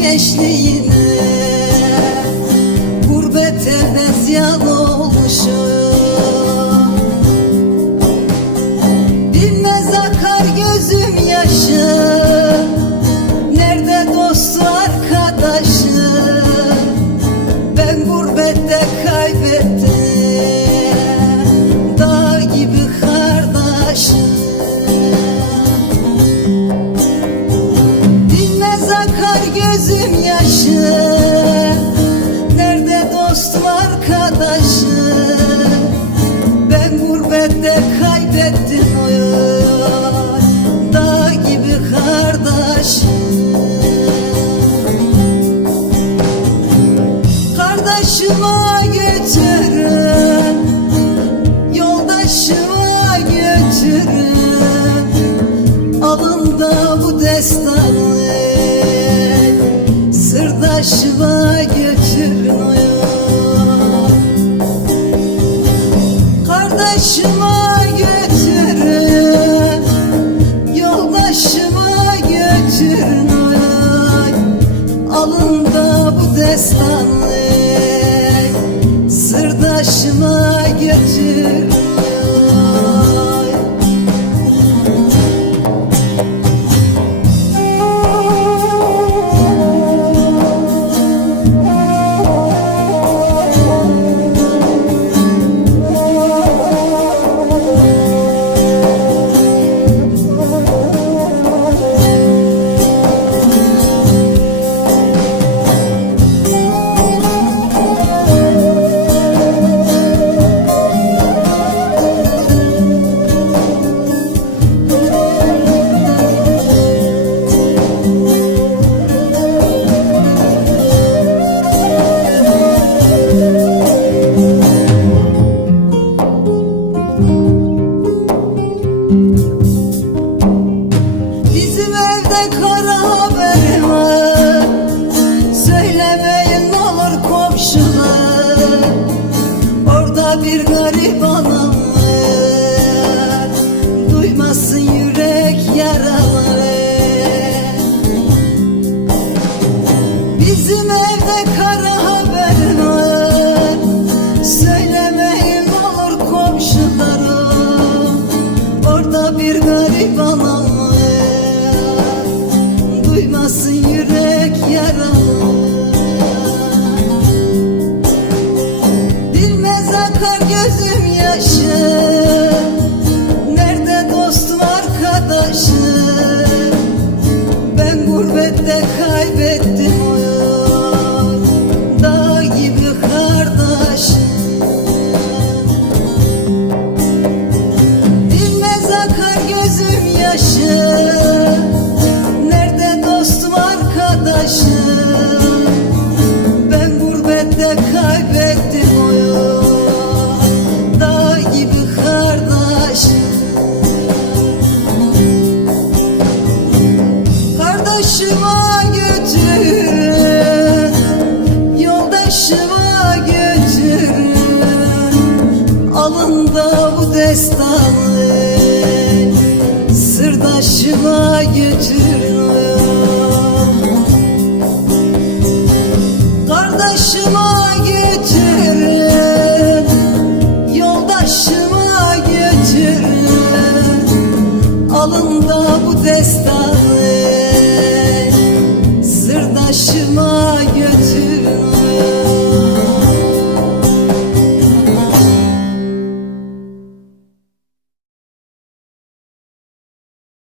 gençliğine Gurbete bezyan olmuşum. Dinmez akar gözüm yaşı Nerede dostu arkadaşı Ben gurbette kaybettim. Dağ gibi kardeşim gözüm yaşı. Nerede dostum arkadaşı? Ben gurbette kaybettim oy Dağ gibi kardeşim. Kardeşime götürün Yoldaşıma götürün Alında bu destanı götürün Orada bir var Duymasın yürek yaraları Bizim evde kara haber var. Söylemeyin olur komşularım Orada bir var Duymasın yürek yaşı Nerede dostum arkadaşım Ben gurbette kaybettim oyun Dağ gibi kardeşim. Akar gözüm yaşı Sırdaşıma götürün Kardeşime